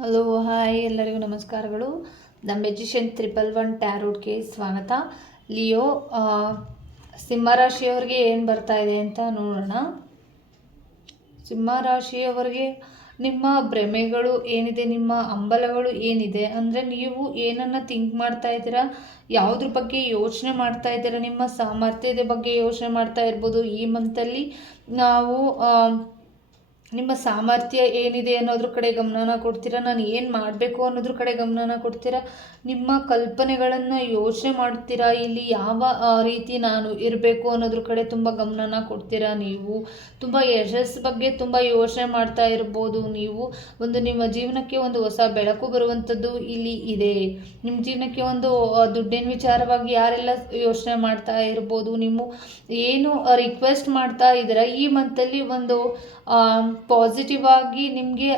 Hello hi ಎಲ್ಲರಿಗೂ ನಮಸ್ಕಾರಗಳು. The magician triple one ಟ್ಯಾರೋಡ್ಗೆ ಸ್ವಾಗತ. ಲಿಯೋ ಸಿಂಹ ಸಿಂಹರಾಶಿಯವರಿಗೆ ಏನು ಬರ್ತಾ ಇದೆ ಅಂತ ನೋಡೋಣ. ಸಿಂಹರಾಶಿಯವರಿಗೆ ನಿಮ್ಮ ಭ್ರಮೆಗಳು ಏನಿದೆ, ನಿಮ್ಮ ಅಂಬಲಗಳು ಏನಿದೆ? ಅಂದರೆ ನೀವು ಏನನ್ನು ಥಿಂಕ್ ಮಾಡ್ತಾ ಇದ್ದೀರಾ? ಯಾವುದ್ರ ಬಗ್ಗೆ ಯೋಚನೆ ಮಾಡ್ತಾ ಇದ್ದೀರಾ? ನಿಮ್ಮ ಸಾಮರ್ಥ್ಯದ ಬಗ್ಗೆ ಯೋಚನೆ ಮಾಡ್ತಾ ಇರ್ಬೋದು. ಈ ಮಂತಲ್ಲಿ ನಾವು ನಿಮ್ಮ ಸಾಮರ್ಥ್ಯ ಏನಿದೆ ಅನ್ನೋದ್ರ ಕಡೆ ಗಮನನ ಕೊಡ್ತೀರಾ? ನಾನು ಏನು ಮಾಡಬೇಕು ಅನ್ನೋದ್ರ ಕಡೆ ಗಮನನ ಕೊಡ್ತೀರಾ? ನಿಮ್ಮ ಕಲ್ಪನೆಗಳನ್ನು ಯೋಚನೆ ಮಾಡ್ತೀರಾ? ಇಲ್ಲಿ ಯಾವ ರೀತಿ ನಾನು ಇರಬೇಕು ಅನ್ನೋದ್ರ ಕಡೆ ತುಂಬ ಗಮನನ ಕೊಡ್ತೀರಾ ನೀವು? ತುಂಬ ಯಶಸ್ಸು ಬಗ್ಗೆ ತುಂಬ ಯೋಚನೆ ಮಾಡ್ತಾ ಇರ್ಬೋದು ನೀವು. ಒಂದು ನಿಮ್ಮ ಜೀವನಕ್ಕೆ ಒಂದು ಹೊಸ ಬೆಳಕು ಬರುವಂಥದ್ದು ಇಲ್ಲಿ ಇದೆ. ನಿಮ್ಮ ಜೀವನಕ್ಕೆ ಒಂದು ದುಡ್ಡಿನ ವಿಚಾರವಾಗಿ ಯಾರೆಲ್ಲ ಯೋಚನೆ ಮಾಡ್ತಾ ಇರ್ಬೋದು? ನೀವು ಏನು ರಿಕ್ವೆಸ್ಟ್ ಮಾಡ್ತಾ ಇದ್ದೀರಾ? ಈ ಮಂತಲ್ಲಿ ಒಂದು ಪಾಸಿಟಿವ್ ಆಗಿ ನಿಮಗೆ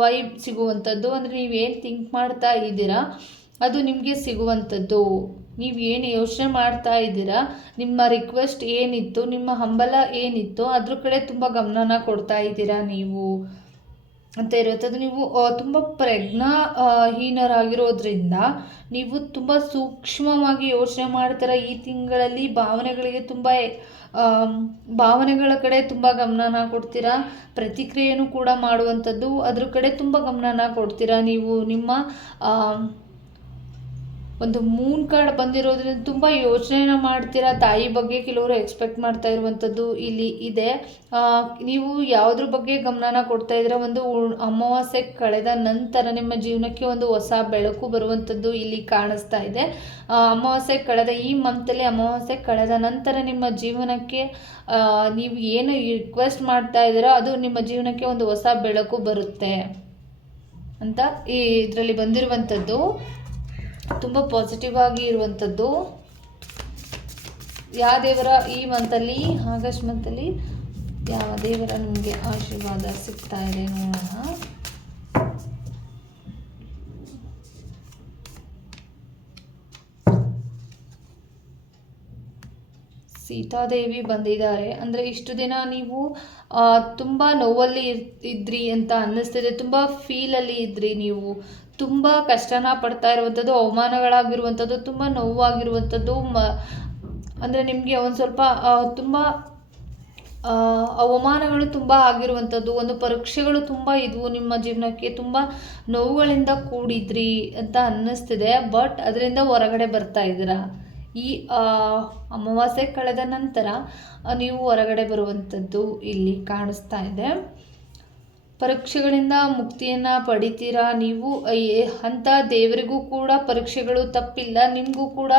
ವೈಬ್ ಸಿಗುವಂಥದ್ದು. ಅಂದರೆ ನೀವೇನು ಥಿಂಕ್ ಮಾಡ್ತಾ ಇದ್ದೀರಾ, ಅದು ನಿಮಗೆ ಸಿಗುವಂಥದ್ದು. ನೀವು ಏನು ಯೋಚನೆ ಮಾಡ್ತಾ ಇದ್ದೀರಾ, ನಿಮ್ಮ ರಿಕ್ವೆಸ್ಟ್ ಏನಿತ್ತು, ನಿಮ್ಮ ಹಂಬಲ ಏನಿತ್ತು, ಅದ್ರ ಕಡೆ ತುಂಬ ಗಮನನ ಕೊಡ್ತಾ ಇದ್ದೀರಾ ನೀವು. ಅಂತ ಇರುತ್ತೆ. ಅದು ನೀವು ತುಂಬ ಪ್ರಜ್ಞಾ ಹೀನರಾಗಿರೋದ್ರಿಂದ ನೀವು ತುಂಬ ಸೂಕ್ಷ್ಮವಾಗಿ ಯೋಚನೆ ಮಾಡ್ತೀರ. ಈ ತಿಂಗಳಲ್ಲಿ ಭಾವನೆಗಳಿಗೆ ತುಂಬ ಭಾವನೆಗಳ ಕಡೆ ತುಂಬ ಗಮನನ ಕೊಡ್ತೀರಾ. ಪ್ರತಿಕ್ರಿಯೆನೂ ಕೂಡ ಮಾಡುವಂಥದ್ದು ಅದ್ರ ಕಡೆ ತುಂಬ ಗಮನನ ಕೊಡ್ತೀರಾ. ನೀವು ನಿಮ್ಮ ಒಂದು ಮೂನ್ ಕಾರ್ಡ್ ಬಂದಿರೋದ್ರಿಂದ ತುಂಬ ಯೋಚನೆನ ಮಾಡ್ತೀರಾ? ತಾಯಿ ಬಗ್ಗೆ ಕೆಲವರು ಎಕ್ಸ್ಪೆಕ್ಟ್ ಮಾಡ್ತಾ ಇರುವಂಥದ್ದು ಇಲ್ಲಿ ಇದೆ. ನೀವು ಯಾವುದ್ರ ಬಗ್ಗೆ ಗಮನನ ಕೊಡ್ತಾ ಇದ್ರೆ ಒಂದು ಅಮಾವಾಸ್ಯೆ ಕಳೆದ ನಂತರ ನಿಮ್ಮ ಜೀವನಕ್ಕೆ ಒಂದು ಹೊಸ ಬೆಳಕು ಬರುವಂಥದ್ದು ಇಲ್ಲಿ ಕಾಣಿಸ್ತಾ ಇದೆ. ಅಮಾವಾಸ್ಯೆ ಕಳೆದ ಈ ಮಂತಲ್ಲಿ ಅಮಾವಾಸ್ಯೆ ಕಳೆದ ನಂತರ ನಿಮ್ಮ ಜೀವನಕ್ಕೆ ನೀವು ಏನು ರಿಕ್ವೆಸ್ಟ್ ಮಾಡ್ತಾ ಇದ್ದೀರೋ? ಅದು ನಿಮ್ಮ ಜೀವನಕ್ಕೆ ಒಂದು ಹೊಸ ಬೆಳಕು ಬರುತ್ತೆ ಅಂತ ಈ ಇದರಲ್ಲಿ ಬಂದಿರುವಂಥದ್ದು ತುಂಬ ಪಾಸಿಟಿವ್ ಆಗಿ ಇರುವಂಥದ್ದು ಯಾವ ದೇವರ ಈ ಮಂತಲ್ಲಿ, ಆಗಸ್ಟ್ ಮಂತಲ್ಲಿ ಯಾವ ದೇವರ ನಿಮಗೆ ಆಶೀರ್ವಾದ ಸಿಗ್ತಾ ಇದೆ ನೋಡೋಣ. ಸೀತಾದೇವಿ ಬಂದಿದ್ದಾರೆ. ಅಂದರೆ ಇಷ್ಟು ದಿನ ನೀವು ತುಂಬ ನೋವಲ್ಲಿ ಇರ್, ಇದ್ರಿ ಅಂತ ಅನ್ನಿಸ್ತಿದೆ. ತುಂಬ ಫೀಲಲ್ಲಿ ಇದ್ರಿ ನೀವು. ತುಂಬ ಕಷ್ಟನ ಪಡ್ತಾ ಇರುವಂಥದ್ದು, ಅವಮಾನಗಳಾಗಿರುವಂಥದ್ದು, ತುಂಬ ನೋವಾಗಿರುವಂಥದ್ದು, ಮ, ಅಂದರೆ ನಿಮಗೆ ಒಂದು ಸ್ವಲ್ಪ ತುಂಬ ಅವಮಾನಗಳು ತುಂಬ ಆಗಿರುವಂಥದ್ದು, ಒಂದು ಪರೀಕ್ಷೆಗಳು ತುಂಬ ಇದ್ವು ನಿಮ್ಮ ಜೀವನಕ್ಕೆ, ತುಂಬ ನೋವುಗಳಿಂದ ಕೂಡಿದ್ರಿ ಅಂತ ಅನ್ನಿಸ್ತಿದೆ ಬಟ್ ಅದರಿಂದ ಹೊರಗಡೆ ಬರ್ತಾ ಇದ್ದೀರಾ? ಈ ಅಮಾವಾಸ್ಯೆ ಕಳೆದ ನಂತರ ನೀವು ಹೊರಗಡೆ ಬರುವಂಥದ್ದು ಇಲ್ಲಿ ಕಾಣಿಸ್ತಾ ಇದೆ. ಪರೀಕ್ಷೆಗಳಿಂದ ಮುಕ್ತಿಯನ್ನು ಪಡಿತೀರಾ ನೀವು? ಅಂತ ದೇವರಿಗೂ ಕೂಡ ಪರೀಕ್ಷೆಗಳು ತಪ್ಪಿಲ್ಲ, ನಿಮಗೂ ಕೂಡ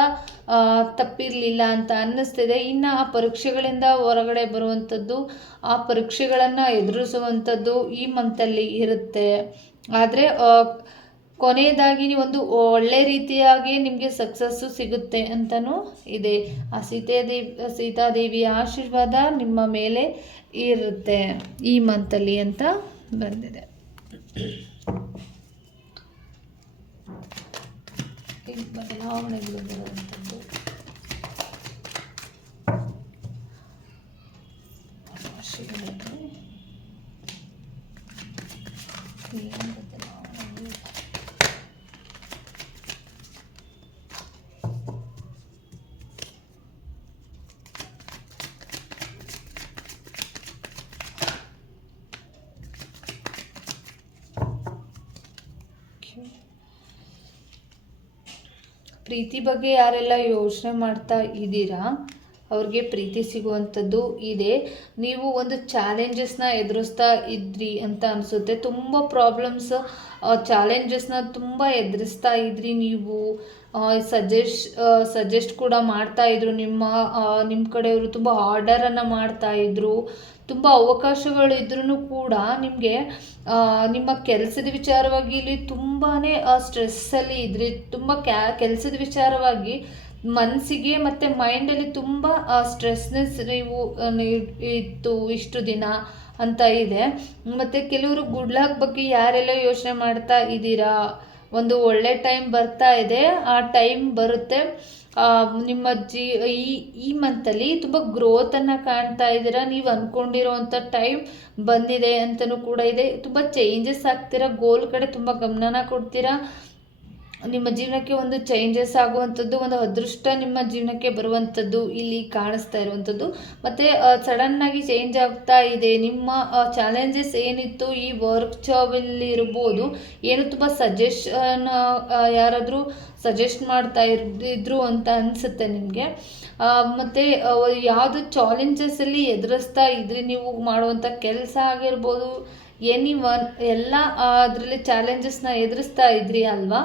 ತಪ್ಪಿರಲಿಲ್ಲ ಅಂತ ಅನ್ನಿಸ್ತಿದೆ. ಇನ್ನು ಆ ಪರೀಕ್ಷೆಗಳಿಂದ ಹೊರಗಡೆ ಬರುವಂಥದ್ದು, ಆ ಪರೀಕ್ಷೆಗಳನ್ನು ಎದುರಿಸುವಂಥದ್ದು ಈ ಮಂತಲ್ಲಿ ಇರುತ್ತೆ. ಆದರೆ ಕೊನೆಯದಾಗಿ ಒಂದು ಒಳ್ಳೆ ರೀತಿಯಾಗಿ ನಿಮಗೆ ಸಕ್ಸಸ್ಸು ಸಿಗುತ್ತೆ ಅಂತಲೂ ಇದೆ. ಆ ಸೀತಾದೇವಿ ಸೀತಾದೇವಿಯ ಆಶೀರ್ವಾದ ನಿಮ್ಮ ಮೇಲೆ ಇರುತ್ತೆ ಈ ಮಂತಲ್ಲಿ ಅಂತ ಬಂದಿದೆ. ಬದಲಾವಣೆಗಳು ಬರುವಂಥದ್ದು ರಾಶಿಗಳಲ್ಲಿ ಏನು ಪ್ರೀತಿ ಬಗ್ಗೆ ಯಾರೆಲ್ಲ ಯೋಚನೆ ಮಾಡ್ತಾ ಇದ್ದೀರಾ? ಅವ್ರಿಗೆ ಪ್ರೀತಿ ಸಿಗುವಂಥದ್ದು ಇದೆ. ನೀವು ಒಂದು ಚಾಲೆಂಜಸ್ನ ಎದುರಿಸ್ತಾ ಇದ್ರಿ ಅಂತ ಅನಿಸುತ್ತೆ. ತುಂಬ ಪ್ರಾಬ್ಲಮ್ಸ್ ಚಾಲೆಂಜಸ್ನ ತುಂಬ ಎದುರಿಸ್ತಾ ಇದ್ರಿ ನೀವು. ಸಜೆಸ್ಟ್ ಸಜೆಸ್ಟ್ ಕೂಡ ಮಾಡ್ತಾ ಇದ್ರು. ನಿಮ್ಮ ನಿಮ್ಮ ಕಡೆಯವರು ತುಂಬ ಆರ್ಡರನ್ನು ಮಾಡ್ತಾ ಇದ್ರು. ತುಂಬ ಅವಕಾಶಗಳು ಇದ್ರೂ ಕೂಡ ನಿಮಗೆ ನಿಮ್ಮ ಕೆಲಸದ ವಿಚಾರವಾಗಿ ಇಲ್ಲಿ ತುಂಬಾ ಸ್ಟ್ರೆಸ್ಸಲ್ಲಿ ಇದ್ರಿ. ತುಂಬ ಕ್ಯಾ, ಕೆಲಸದ ವಿಚಾರವಾಗಿ ಮನಸ್ಸಿಗೆ ಮತ್ತು ಮೈಂಡಲ್ಲಿ ತುಂಬ ಸ್ಟ್ರೆಸ್ನೆಸ್ ನೀವು ಇತ್ತು ಇಷ್ಟು ದಿನ ಅಂತ ಇದೆ. ಮತ್ತು ಕೆಲವರು ಗುಡ್ ಲಕ್ ಬಗ್ಗೆ ಯಾರೆಲ್ಲ ಯೋಚನೆ ಮಾಡ್ತಾ ಇದ್ದೀರಾ? ಒಂದು ಒಳ್ಳೆ ಟೈಮ್ ಬರ್ತಾ ಇದೆ. ಆ ಟೈಮ್ ಬರುತ್ತೆ. ನಿಮ್ಮ ಜೀ, ಈ ಈ ಮಂತಲ್ಲಿ ತುಂಬ ಗ್ರೋತನ್ನು ಕಾಣ್ತಾ ಇದ್ದೀರಾ? ನೀವು ಅಂದ್ಕೊಂಡಿರೋವಂಥ ಟೈಮ್ ಬಂದಿದೆ ಅಂತಲೂ ಕೂಡ ಇದೆ. ತುಂಬ ಚೇಂಜಸ್ ಆಗ್ತೀರಾ? ಗೋಲ್ ಕಡೆ ತುಂಬ ಗಮನನ ಕೊಡ್ತೀರಾ? ನಿಮ್ಮ ಜೀವನಕ್ಕೆ ಒಂದು ಚೇಂಜಸ್ ಆಗುವಂಥದ್ದು, ಒಂದು ಅದೃಷ್ಟ ನಿಮ್ಮ ಜೀವನಕ್ಕೆ ಬರುವಂಥದ್ದು ಇಲ್ಲಿ ಕಾಣಿಸ್ತಾ ಇರುವಂಥದ್ದು. ಮತ್ತು ಸಡನ್ನಾಗಿ ಚೇಂಜ್ ಆಗ್ತಾ ಇದೆ. ನಿಮ್ಮ ಚಾಲೆಂಜಸ್ ಏನಿತ್ತು ಈ ವರ್ಕ್ ಜಾಬಲ್ಲಿ ಇರ್ಬೋದು, ಏನು ತುಂಬ ಸಜೆಷನ್ ಯಾರಾದರೂ ಸಜೆಸ್ಟ್ ಮಾಡ್ತಾ ಇದ್ರು ಅಂತ ಅನಿಸುತ್ತೆ ನಿಮಗೆ? ಮತ್ತು ಯಾವುದು ಚಾಲೆಂಜಸಲ್ಲಿ ಎದುರಿಸ್ತಾ ಇದ್ರಿ ನೀವು ಮಾಡುವಂಥ ಕೆಲಸ ಆಗಿರ್ಬೋದು ಎನಿ ಒನ್ ಎಲ್ಲ ಅದರಲ್ಲಿ ಚಾಲೆಂಜಸ್ನ ಎದುರಿಸ್ತಾ ಇದ್ರಿ ಅಲ್ವಾ?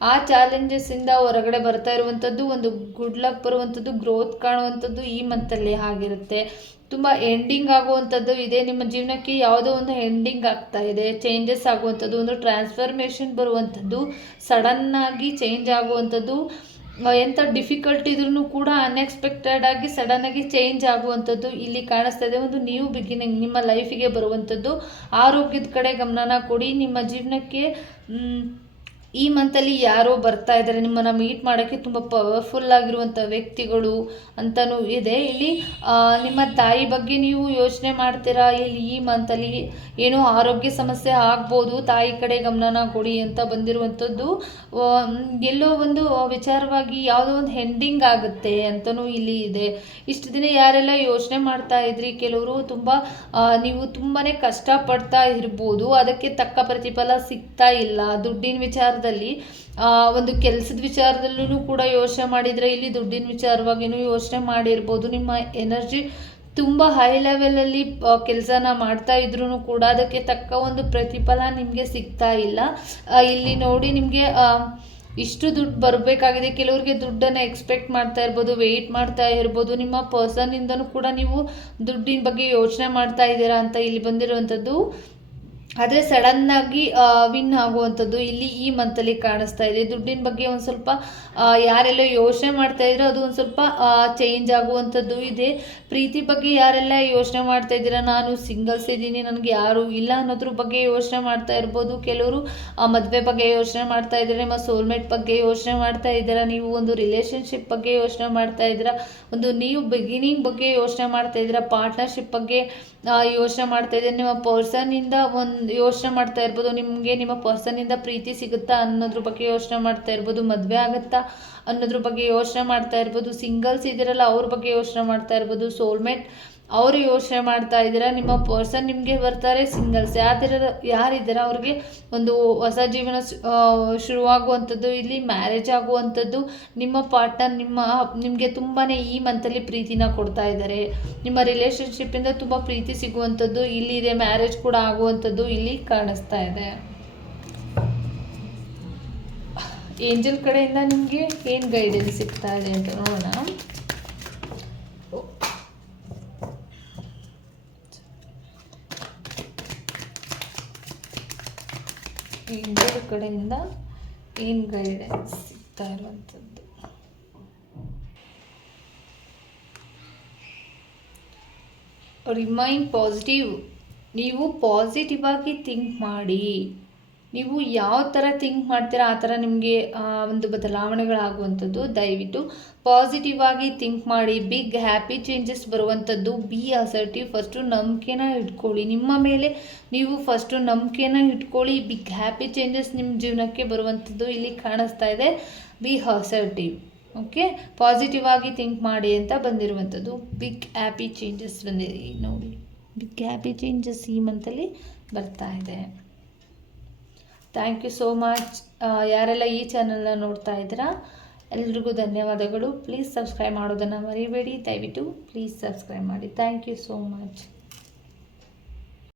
ಆ ಚಾಲೆಂಜಸ್ಸಿಂದ ಹೊರಗಡೆ ಬರ್ತಾ ಇರುವಂಥದ್ದು ಒಂದು ಗುಡ್ ಲಕ್ ಬರುವಂಥದ್ದು ಗ್ರೋತ್ ಕಾಣುವಂಥದ್ದು ಈ ಮಂತಲ್ಲಿ ಆಗಿರುತ್ತೆ. ತುಂಬ ಎಂಡಿಂಗ್ ಆಗುವಂಥದ್ದು ಇದೆ. ನಿಮ್ಮ ಜೀವನಕ್ಕೆ ಯಾವುದೋ ಒಂದು ಎಂಡಿಂಗ್ ಆಗ್ತಾ ಇದೆ. ಚೇಂಜಸ್ ಆಗುವಂಥದ್ದು ಒಂದು ಟ್ರಾನ್ಸ್ಫರ್ಮೇಷನ್ ಬರುವಂಥದ್ದು ಸಡನ್ನಾಗಿ ಚೇಂಜ್ ಆಗುವಂಥದ್ದು ಎಂಥ ಡಿಫಿಕಲ್ಟ್ ಇದ್ರೂ ಕೂಡ ಅನ್ಎಕ್ಸ್ಪೆಕ್ಟೆಡ್ ಆಗಿ ಸಡನ್ನಾಗಿ ಚೇಂಜ್ ಆಗುವಂಥದ್ದು ಇಲ್ಲಿ ಕಾಣಿಸ್ತಾ ಇದೆ. ಒಂದು ನ್ಯೂ ಬಿಗಿನಿಂಗ್ ನಿಮ್ಮ ಲೈಫಿಗೆ ಬರುವಂಥದ್ದು ಆರೋಗ್ಯದ ಕಡೆ ಗಮನನ ಕೊಡಿ. ನಿಮ್ಮ ಜೀವನಕ್ಕೆ ಈ ಮಂತಲ್ಲಿ ಯಾರೋ ಬರ್ತಾ ಇದ್ದಾರೆ. ನಿಮ್ಮನ್ನು ಮೀಟ್ ಮಾಡೋಕ್ಕೆ ತುಂಬ ಪವರ್ಫುಲ್ ಆಗಿರುವಂಥ ವ್ಯಕ್ತಿಗಳು ಅಂತಲೂ ಇದೆ. ಇಲ್ಲಿ ನಿಮ್ಮ ತಾಯಿ ಬಗ್ಗೆ ನೀವು ಯೋಚನೆ ಮಾಡ್ತೀರಾ? ಇಲ್ಲಿ ಈ ಮಂತಲ್ಲಿ ಏನೋ ಆರೋಗ್ಯ ಸಮಸ್ಯೆ ಆಗ್ಬೋದು. ತಾಯಿ ಕಡೆ ಗಮನನ ಕೊಡಿ ಅಂತ ಬಂದಿರುವಂಥದ್ದು. ಎಲ್ಲೋ ಒಂದು ವಿಚಾರವಾಗಿ ಯಾವುದೋ ಒಂದು ಹೆಂಡಿಂಗ್ ಆಗುತ್ತೆ ಅಂತಲೂ ಇಲ್ಲಿ ಇದೆ. ಇಷ್ಟು ದಿನ ಯಾರೆಲ್ಲ ಯೋಚನೆ ಮಾಡ್ತಾ ಇದ್ರಿ? ಕೆಲವರು ತುಂಬ ನೀವು ತುಂಬಾ ಕಷ್ಟಪಡ್ತಾ ಇರ್ಬೋದು. ಅದಕ್ಕೆ ತಕ್ಕ ಪ್ರತಿಫಲ ಸಿಗ್ತಾ ಇಲ್ಲ. ದುಡ್ಡಿನ ವಿಚಾರದಲ್ಲಿ ವಿಚಾರದಲ್ಲಿ ಒಂದು ಕೆಲಸದ ವಿಚಾರದಲ್ಲೂ ಕೂಡ ಯೋಚನೆ ಮಾಡಿದರೆ, ಇಲ್ಲಿ ದುಡ್ಡಿನ ವಿಚಾರವಾಗಿಯೂ ಯೋಚನೆ ಮಾಡಿರ್ಬೋದು. ನಿಮ್ಮ ಎನರ್ಜಿ ತುಂಬ ಹೈ ಲೆವೆಲಲ್ಲಿ ಕೆಲಸನ ಮಾಡ್ತಾ ಇದ್ರೂ ಕೂಡ ಅದಕ್ಕೆ ತಕ್ಕ ಒಂದು ಪ್ರತಿಫಲ ನಿಮಗೆ ಸಿಗ್ತಾ ಇಲ್ಲ. ಇಲ್ಲಿ ನೋಡಿ ನಿಮಗೆ ಇಷ್ಟು ದುಡ್ಡು ಬರಬೇಕಾಗಿದೆ. ಕೆಲವರಿಗೆ ದುಡ್ಡನ್ನು ಎಕ್ಸ್ಪೆಕ್ಟ್ ಮಾಡ್ತಾ ಇರ್ಬೋದು ವೆಯ್ಟ್ ಮಾಡ್ತಾ ಇರ್ಬೋದು. ನಿಮ್ಮ ಪರ್ಸನ್ನಿಂದನೂ ಕೂಡ ನೀವು ದುಡ್ಡಿನ ಬಗ್ಗೆ ಯೋಚನೆ ಮಾಡ್ತಾ ಇದ್ದೀರಾ ಅಂತ ಇಲ್ಲಿ ಬಂದಿರುವಂಥದ್ದು. ಆದರೆ ಸಡನ್ನಾಗಿ ವಿನ್ ಆಗುವಂಥದ್ದು ಇಲ್ಲಿ ಈ ಮಂತಲ್ಲಿ ಕಾಣಿಸ್ತಾ ಇದೆ. ದುಡ್ಡಿನ ಬಗ್ಗೆ ಒಂದು ಸ್ವಲ್ಪ ಯಾರೆಲ್ಲ ಯೋಚನೆ ಮಾಡ್ತಾ ಇದ್ರೆ, ಅದು ಒಂದು ಸ್ವಲ್ಪ ಚೇಂಜ್ ಆಗುವಂಥದ್ದು ಇದೆ. ಪ್ರೀತಿ ಬಗ್ಗೆ ಯಾರೆಲ್ಲ ಯೋಚನೆ ಮಾಡ್ತಾ ಇದ್ದೀರಾ? ನಾನು ಸಿಂಗಲ್ಸ್ ಇದ್ದೀನಿ, ನನಗೆ ಯಾರು ಇಲ್ಲ ಅನ್ನೋದ್ರ ಬಗ್ಗೆ ಯೋಚನೆ ಮಾಡ್ತಾ ಇರ್ಬೋದು. ಕೆಲವರು ಮದುವೆ ಬಗ್ಗೆ ಯೋಚನೆ ಮಾಡ್ತಾ ಇದ್ದಾರೆ, ನಿಮ್ಮ ಸೋಲ್ಮೇಟ್ ಬಗ್ಗೆ ಯೋಚನೆ ಮಾಡ್ತಾ ಇದ್ದೀರಾ? ನೀವು ಒಂದು ರಿಲೇಷನ್ಶಿಪ್ ಬಗ್ಗೆ ಯೋಚನೆ ಮಾಡ್ತಾ ಇದ್ದೀರಾ? ಒಂದು ನೀವು ಬಿಗಿನಿಂಗ್ ಬಗ್ಗೆ ಯೋಚನೆ ಮಾಡ್ತಾ ಇದ್ದೀರಾ? ಪಾರ್ಟ್ನರ್ಶಿಪ್ ಬಗ್ಗೆ ಯೋಚನೆ ಮಾಡ್ತಾ ಇದ್ದೀರಾ? ನಿಮ್ಮ ಪರ್ಸನ್ನಿಂದ ಒಂದು ಯೋಚನೆ ಮಾಡ್ತಾ ಇರ್ಬೋದು, ನಿಮಗೆ ನಿಮ್ಮ ಪರ್ಸನ್ನಿಂದ ಪ್ರೀತಿ ಸಿಗುತ್ತಾ ಅನ್ನೋದ್ರ ಬಗ್ಗೆ ಯೋಚನೆ ಮಾಡ್ತಾ ಇರ್ಬೋದು, ಮದುವೆ ಆಗುತ್ತಾ ಅನ್ನೋದ್ರ ಬಗ್ಗೆ ಯೋಚನೆ ಮಾಡ್ತಾ ಇರ್ಬೋದು ಸಿಂಗಲ್ಸ್ ಇದ್ದೀರಲ್ಲ ಅವ್ರ ಬಗ್ಗೆ ಯೋಚನೆ ಮಾಡ್ತಾ ಇರ್ಬೋದು ಸೋಲ್ಮೇಟ್ ಅವರು ಯೋಚನೆ ಮಾಡ್ತಾ ಇದ್ದೀರಾ? ನಿಮ್ಮ ಪರ್ಸನ್ ನಿಮಗೆ ಬರ್ತಾರೆ ಸಿಂಗಲ್ಸ್ ಯಾವ್ದಿರ ಯಾರಿದ್ದಾರೆ? ಅವ್ರಿಗೆ ಒಂದು ಹೊಸ ಜೀವನ ಶುರುವಾಗುವಂಥದ್ದು, ಇಲ್ಲಿ ಮ್ಯಾರೇಜ್ ಆಗುವಂಥದ್ದು, ನಿಮ್ಮ ಪಾರ್ಟ್ನರ್ ನಿಮ್ಮ ನಿಮಗೆ ತುಂಬಾ ಈ ಮಂತಲ್ಲಿ ಪ್ರೀತಿನ ಕೊಡ್ತಾ ಇದ್ದಾರೆ. ನಿಮ್ಮ ರಿಲೇಷನ್ಶಿಪ್ಪಿಂದ ತುಂಬ ಪ್ರೀತಿ ಸಿಗುವಂಥದ್ದು, ಇಲ್ಲಿದೆ ಮ್ಯಾರೇಜ್ ಕೂಡ ಆಗುವಂಥದ್ದು, ಇಲ್ಲಿ ಕಾಣಿಸ್ತಾ ಇದೆ. ಏಂಜಲ್ ಕಡೆಯಿಂದ ನಿಮಗೆ ಏನು ಗೈಡೆನ್ಸ್ ಸಿಗ್ತಾ ಇದೆ ಅಂತ ನೋಡೋಣ. ಏಂಜಲ್ ಕಡೆಯಿಂದ ಏನು ಗೈಡೆನ್ಸ್ ಸಿಗ್ತಾ ಇರುವಂಥದ್ದು ರಿಮೈಂಡ್ ಪಾಸಿಟಿವ್ ನೀವು ಪಾಸಿಟಿವ್ ಆಗಿ ಥಿಂಕ್ ಮಾಡಿ. ನೀವು ಯಾವ ಥರ ಥಿಂಕ್ ಮಾಡ್ತೀರಾ, ಆ ಥರ ನಿಮಗೆ ಒಂದು ಬದಲಾವಣೆಗಳಾಗುವಂಥದ್ದು. ದಯವಿಟ್ಟು ಪಾಸಿಟಿವ್ ಆಗಿ ಥಿಂಕ್ ಮಾಡಿ ಬಿಗ್ ಹ್ಯಾಪಿ ಚೇಂಜಸ್ ಬರುವಂಥದ್ದು. ಬಿ ಅಸರ್ಟಿವ್ ಫಸ್ಟು ನಂಬಿಕೆನ ಇಟ್ಕೊಳ್ಳಿ. ನಿಮ್ಮ ಮೇಲೆ ನೀವು ಫಸ್ಟು ನಂಬಿಕೆನ ಇಟ್ಕೊಳ್ಳಿ. ಬಿಗ್ ಹ್ಯಾಪಿ ಚೇಂಜಸ್ ನಿಮ್ಮ ಜೀವನಕ್ಕೆ ಬರುವಂಥದ್ದು ಇಲ್ಲಿ ಕಾಣಿಸ್ತಾ ಇದೆ. ಬಿ ಅಸರ್ಟಿವ್ ಓಕೆ ಪಾಸಿಟಿವ್ ಆಗಿ ಥಿಂಕ್ ಮಾಡಿ ಅಂತ ಬಂದಿರುವಂಥದ್ದು. ಬಿಗ್ ಹ್ಯಾಪಿ ಚೇಂಜಸ್ ಬಂದಿದೆ. ನೋಡಿ. ಬಿಗ್ ಹ್ಯಾಪಿ ಚೇಂಜಸ್ ಈ ಮಂತಲ್ಲಿ ಬರ್ತಾ ಇದೆ. ಥ್ಯಾಂಕ್ ಯು ಸೋ ಮಚ್ ಯಾರೆಲ್ಲ ಈ ಚಾನಲ್ನ ನೋಡ್ತಾ ಇದ್ದೀರಾ, ಎಲ್ರಿಗೂ ಧನ್ಯವಾದಗಳು. ಪ್ಲೀಸ್ ಸಬ್ಸ್ಕ್ರೈಬ್ ಮಾಡೋದನ್ನು ಮರಿಬೇಡಿ. ದಯವಿಟ್ಟು ಪ್ಲೀಸ್ ಸಬ್ಸ್ಕ್ರೈಬ್ ಮಾಡಿ. Thank you so much